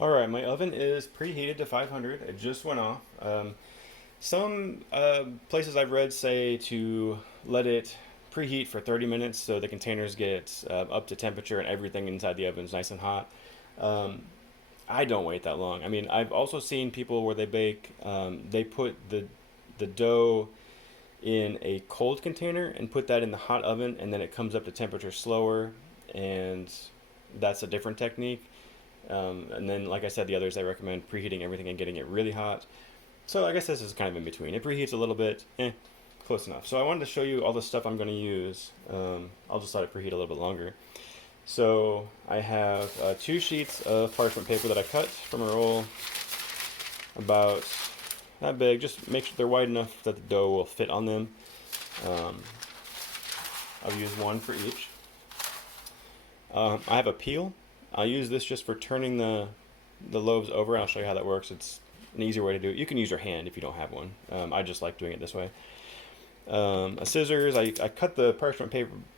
All right, my oven is preheated to 500. It just went off. Some places I've read say to let it preheat for 30 minutes so the containers get up to temperature and everything inside the oven is nice and hot. Um, I don't wait that long. I mean, I've also seen people where they bake, they put the dough in a cold container and put that in the hot oven, and then it comes up to temperature slower, and that's a different technique. And then, like I said, the others I recommend preheating everything and getting it really hot. So I guess this is kind of in between. It preheats a little bit, close enough. So I wanted to show you all the stuff I'm going to use. I'll just let it preheat a little bit longer. So I have 2 sheets of parchment paper that I cut from a roll, about that big. Just make sure they're wide enough that the dough will fit on them. Um, I'll use one for each. I have a peel. I'll use this just for turning the loaves over. I'll show you how that works. It's an easier way to do it. You can use your hand if you don't have one. I just like doing it this way. A scissors. I cut the parchment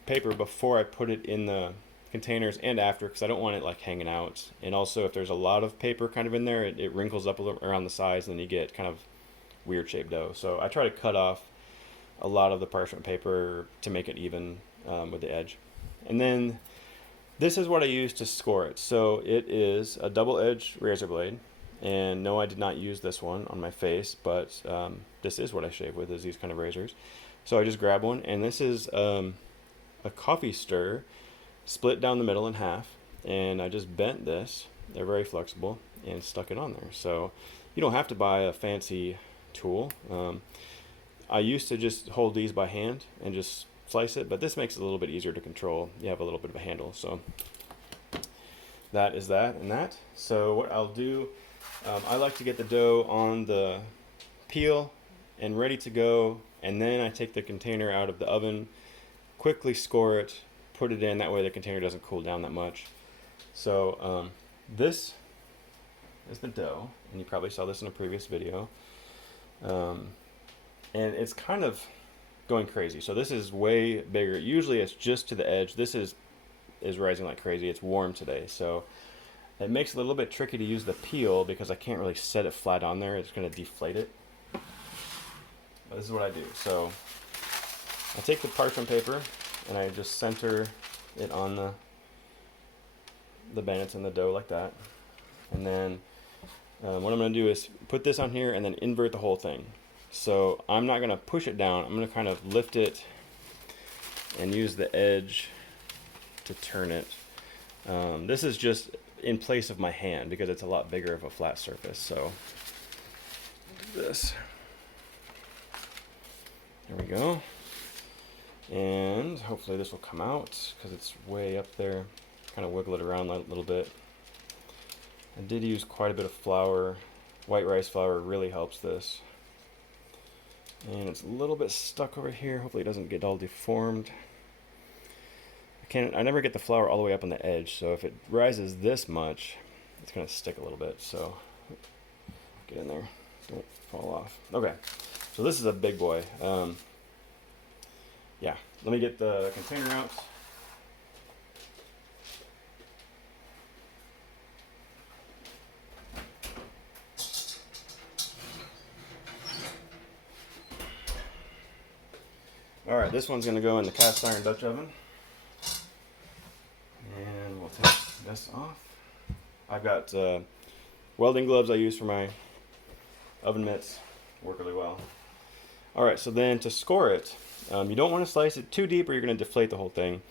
paper before I put it in the containers and after, because I don't want it like hanging out. And also, if there's a lot of paper kind of in there, it wrinkles up a little around the sides, and then you get kind of weird shaped dough. So I try to cut off a lot of the parchment paper to make it even with the edge. And then this is what I use to score it. So it is a double-edged razor blade. And no, I did not use this one on my face, but this is what I shave with, is these kind of razors. So I just grab one, and this is a coffee stir split down the middle in half, and I just bent this. They're very flexible, and stuck it on there. So you don't have to buy a fancy tool. I used to just hold these by hand and just slice it, but this makes it a little bit easier to control. You have a little bit of a handle. So that is that and that. So what I'll do, I like to get the dough on the peel and ready to go, and then I take the container out of the oven, quickly score it, put it in. That way the container doesn't cool down that much. So this is the dough, and you probably saw this in a previous video. And it's kind of going crazy. So this is way bigger. Usually it's just to the edge. This is rising like crazy. It's warm today, so it makes it a little bit tricky to use the peel because I can't really set it flat on there. It's going to deflate it. But this is what I do. So I take the parchment paper and I just center it on the bannets in the dough like that. And then what I'm going to do is put this on here and then invert the whole thing. So I'm not going to push it down. I'm going to kind of lift it and use the edge to turn it. This is just in place of my hand because it's a lot bigger of a flat surface. So this. There we go. And hopefully this will come out because it's way up there. Kind of wiggle it around a little bit. I did use quite a bit of flour. White rice flour really helps this. And it's a little bit stuck over here. Hopefully it doesn't get all deformed. I never get the flour all the way up on the edge, so if it rises this much, it's going to stick a little bit. So get in there. Don't fall off. Okay, so this is a big boy. Yeah, let me get the container out. All right, this one's going to go in the cast iron Dutch oven. And we'll take this off. I've got welding gloves I use for my oven mitts. Work really well. All right, so then to score it, you don't want to slice it too deep or you're going to deflate the whole thing.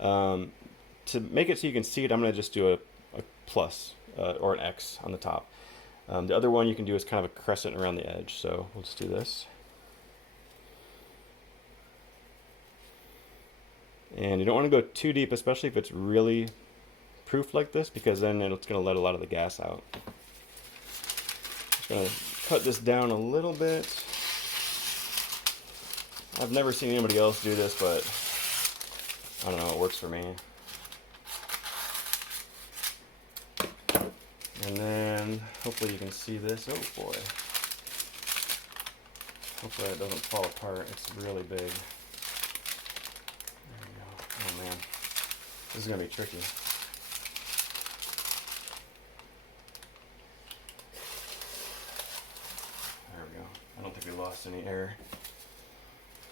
To make it so you can see it, I'm going to just do a plus or an X on the top. The other one you can do is kind of a crescent around the edge. So we'll just do this. And you don't want to go too deep, especially if it's really proof like this, because then it's going to let a lot of the gas out. Just going to cut this down a little bit. I've never seen anybody else do this, but I don't know, it works for me. And then hopefully you can see this. Oh boy. Hopefully it doesn't fall apart. It's really big. Oh man, this is gonna be tricky. lost any air.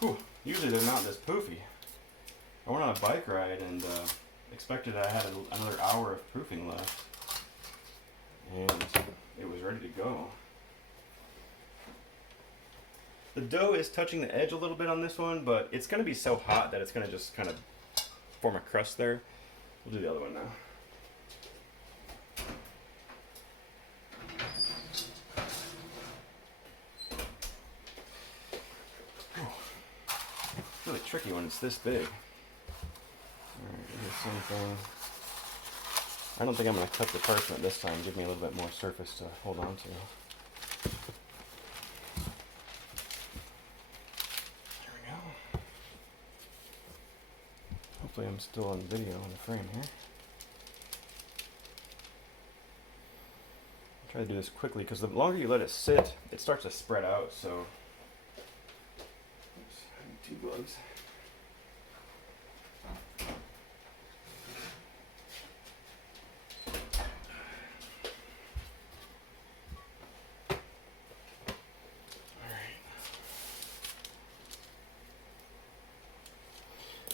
Whew, usually they're not this poofy. I went on a bike ride and expected I had another hour of proofing left. And it was ready to go. The dough is touching the edge a little bit on this one, but it's going to be so hot that it's going to just kind of form a crust there. We'll do the other one now. It's really tricky when it's this big. Alright, do the same thing. I don't think I'm going to cut the parchment this time. Give me a little bit more surface to hold on to. There we go. Hopefully I'm still on video in the frame here. Try to do this quickly because the longer you let it sit, it starts to spread out. So, oops, I need 2 gloves.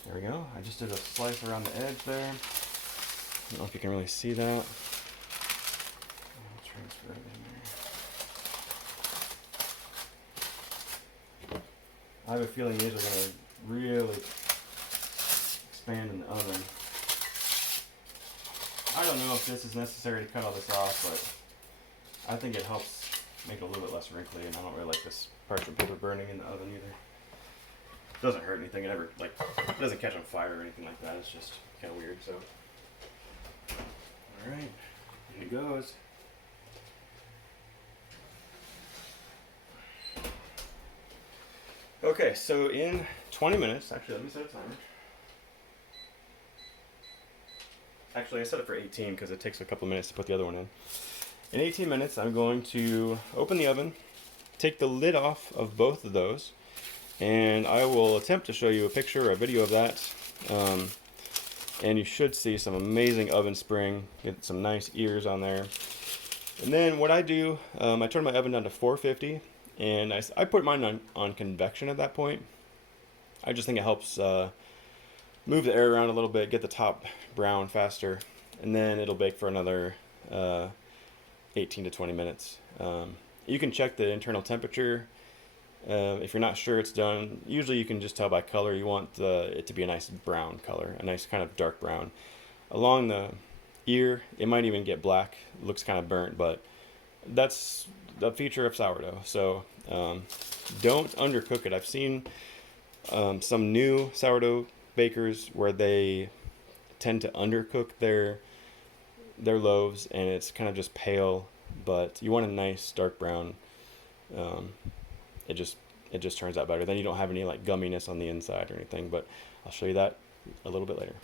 There we go. I just did a slice around the edge there. I don't know if you can really see that. I'll transfer it in there. I have a feeling these are going to really expand in the oven. I don't know if this is necessary to cut all this off, but I think it helps make it a little bit less wrinkly, and I don't really like this parchment paper burning in the oven either. Doesn't hurt anything. It never it doesn't catch on fire or anything like that. It's just kind of weird. So, all right, here it goes. Okay, so in 20 minutes, actually, let me set a timer. Actually, I set it for 18 because it takes a couple minutes to put the other one in. In 18 minutes, I'm going to open the oven, take the lid off of both of those, and I will attempt to show you a picture or a video of that. And you should see some amazing oven spring, get some nice ears on there. And then what I do, I turn my oven down to 450, and I put mine on convection at that point. I just think it helps move the air around a little bit, get the top brown faster, and then it'll bake for another 18 to 20 minutes. You can check the internal temperature. If you're not sure it's done, usually you can just tell by color. You want it to be a nice brown color, a nice kind of dark brown. Along the ear, it might even get black. It looks kind of burnt, but that's the feature of sourdough. So don't undercook it. I've seen some new sourdough bakers where they tend to undercook their loaves, and it's kind of just pale, but you want a nice dark brown. It just turns out better. Then you don't have any like gumminess on the inside or anything, but I'll show you that a little bit later.